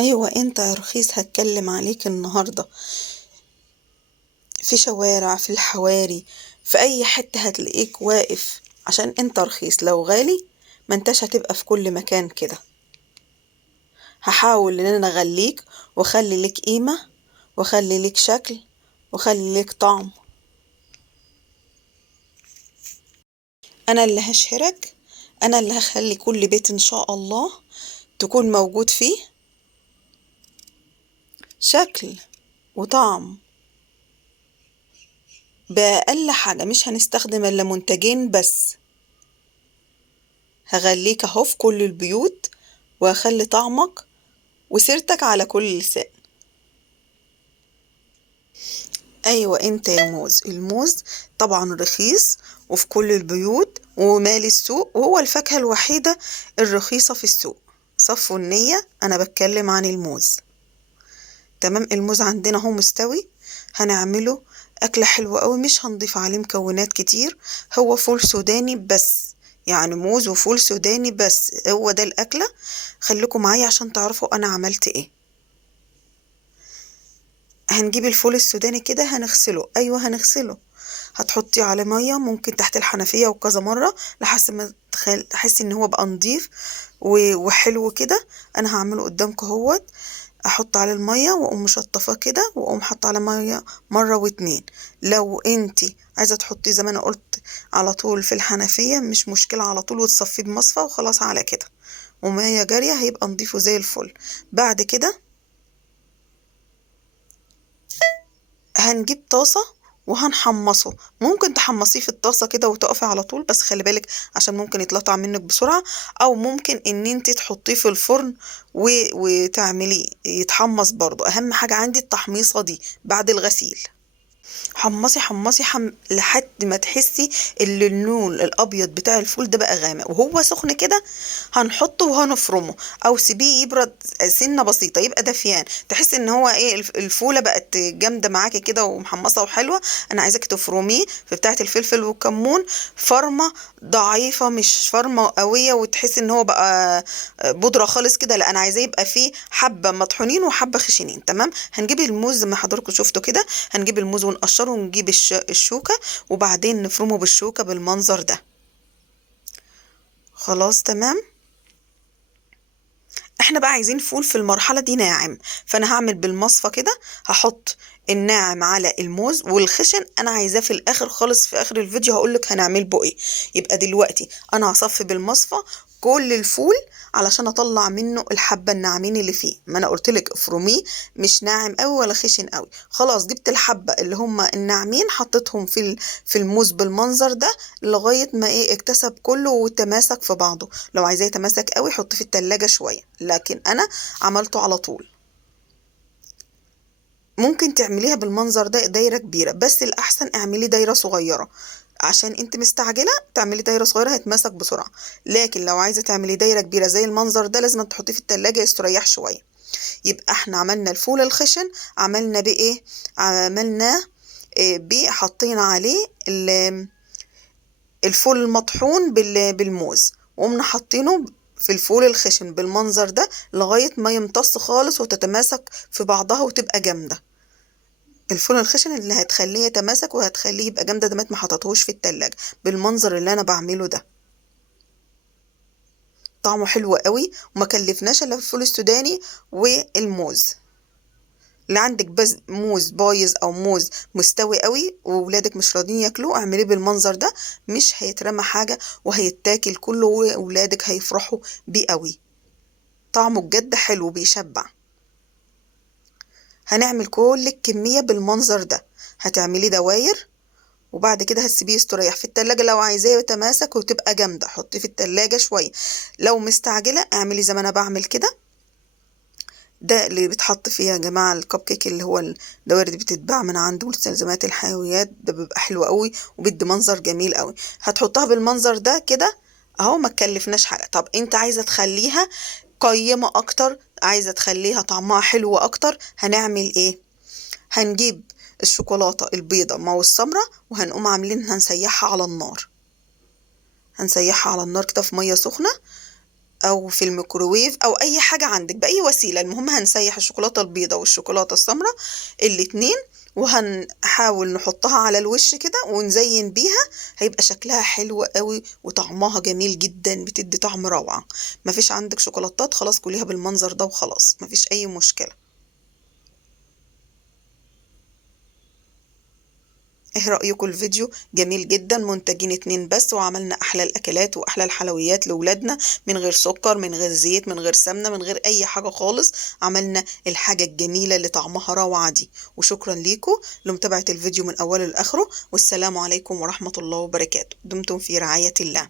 ايوه انت يا رخيص، هتكلم عليك النهارده. في شوارع، في الحواري، في اي حته هتلاقيك واقف عشان انت رخيص. لو غالي ما انتش هتبقى في كل مكان كده. هحاول ان انا اغليك واخلي لك قيمه واخلي لك شكل واخلي لك طعم. انا اللي هشهرك، انا اللي هخلي كل بيت ان شاء الله تكون موجود فيه شكل وطعم بأقل حاجة. مش هنستخدم إلا منتجين بس. هغليك أهو في كل البيوت، وهخلي طعمك وسيرتك على كل لسان. أيوة أنت يا موز. الموز طبعا رخيص وفي كل البيوت ومالي السوق، وهو الفاكهة الوحيدة الرخيصة في السوق. صفوا النية، أنا بتكلم عن الموز. تمام، الموز عندنا هو مستوي. هنعمله أكلة حلوة أوي، مش هنضيف عليه مكونات كتير. هو فول سوداني بس، يعني موز وفول سوداني بس، هو ده الأكلة. خليكم معايا عشان تعرفوا أنا عملت إيه. هنجيب الفول السوداني كده هنغسله. أيوة هنغسله. هتحطيه على مية ممكن تحت الحنفية وكذا مرة لحد ما تحسي إن هو بقى نضيف وحلو كده. أنا هعمله قدامكم اهوت. احط على المية واقوم مشطفاه كده واقوم حاطه على مية مرة واتنين. لو انتي عايزة تحطيه زي ما انا قلت على طول في الحنفية مش مشكلة، على طول وتصفيه بمصفى وخلاص على كده، ومية جارية هيبقى نضيفه زي الفل. بعد كده هنجيب طاسة وهنحمصه. ممكن تحمصيه في الطاسة كده وتقفي على طول، بس خلي بالك عشان ممكن يتلطع منك بسرعة. او ممكن ان انت تحطيه في الفرن وتعمليه يتحمص برضو. اهم حاجة عندي التحميصة دي بعد الغسيل. حمصي حمصي لحد ما تحسي ان اللون الابيض بتاع الفول ده بقى غامق، وهو سخن كده هنحطه وهنفرمه. او سيبيه يبرد سنه بسيطه يبقى دافيان، تحسي ان هو ايه الفوله بقت جامده معاكي كده ومحمصه وحلوه. انا عايزاكي تفرميه في بتاعه الفلفل والكمون فرمه ضعيفه، مش فرمه قويه وتحسي ان هو بقى بودره خالص كده. لا، انا عايزاه يبقى فيه حبه مطحونين وحبه خشنين. تمام. هنجيب الموز زي ما حضراتكم شفتوا كده. هنجيب الموز ونقشره ونجيب الشوكة وبعدين نفرمه بالشوكة بالمنظر ده. خلاص تمام. احنا بقى عايزين فول في المرحلة دي ناعم، فانا هعمل بالمصفى كده. هحط الناعم على الموز، والخشن انا عايزاه في الاخر خالص، في اخر الفيديو هقولك هنعمل بقى ايه. يبقى دلوقتي انا هصفي بالمصفى كل الفول علشان اطلع منه الحبة الناعمين اللي فيه. ما انا قلتلك افرميه مش ناعم قوي ولا خشن قوي. خلاص جبت الحبة اللي هم الناعمين حطيتهم في الموز بالمنظر ده لغاية ما ايه اكتسب كله وتماسك في بعضه. لو عايزاه يتماسك قوي حط في التلاجة شوية، لكن انا عملته على طول. ممكن تعمليها بالمنظر ده دايرة كبيرة، بس الأحسن اعملي دايرة صغيرة عشان انت مستعجلة. تعملي دايرة صغيرة هيتمسك بسرعة، لكن لو عايزة تعملي دايرة كبيرة زي المنظر ده لازم تحطيه في التلاجة يستريح شوية. يبقى احنا عملنا الفول الخشن. عملنا بإيه؟ عملنا حطينا عليه الفول المطحون بالموز، وقمنا حاطينه في الفول الخشن بالمنظر ده لغاية ما يمتص خالص وتتماسك في بعضها وتبقى جامدة. الفول الخشن اللي هتخليه يتماسك وهتخليه يبقى جامدة ده ما حطيتهوش في التلاجة بالمنظر اللي انا بعمله ده. طعمه حلو قوي وما كلفناش الا في الفول السوداني والموز. اللي عندك بس موز بايظ او موز مستوي قوي وولادك مش راضيين ياكلوه اعمليه بالمنظر ده، مش هيترمى حاجة وهيتاكل كله وولادك هيفرحوا بيه قوي. طعمه بجد حلو بيشبع. هنعمل كل الكمية بالمنظر ده. هتعملي دواير وبعد كده هتسيبيه يستريح في التلاجة. لو عايزاه يتماسك وتبقى جامدة حطيه في التلاجة شوية. لو مستعجلة اعملي زي ما انا بعمل كده. ده اللي بيتحط فيه يا جماعة الكب كيك، اللي هو الدوائر دي بتتباع من عند مستلزمات الحلويات. ده بيبقى حلو قوي وبيدي منظر جميل قوي. هتحطها بالمنظر ده كده اهو، ما تكلفناش حاجة. طب انت عايزة تخليها قيمة اكتر، عايزة تخليها طعمها حلو اكتر، هنعمل ايه؟ هنجيب الشوكولاتة البيضة ما والسمرة وهنقوم عاملين هنسيحها على النار. هنسيحها على النار كده في مية سخنة. او في الميكروويف او اي حاجة عندك باي وسيلة. المهم هنسيح الشوكولاتة البيضاء والشوكولاتة السمراء الاتنين، وهنحاول نحطها على الوش كده ونزين بيها. هيبقى شكلها حلو قوي وطعمها جميل جدا، بتدي طعم روعة. مفيش عندك شوكولاتات خلاص كليها بالمنظر ده وخلاص، مفيش اي مشكلة. ايه رأيكم؟ الفيديو جميل جدا، منتجين اتنين بس وعملنا احلى الاكلات واحلى الحلويات لولادنا، من غير سكر، من غير زيت، من غير سمنة، من غير اي حاجة خالص. عملنا الحاجة الجميلة اللي طعمها روعة دي. وشكرا ليكم لمتابعة الفيديو من اوله لاخره، والسلام عليكم ورحمة الله وبركاته. دمتم في رعاية الله.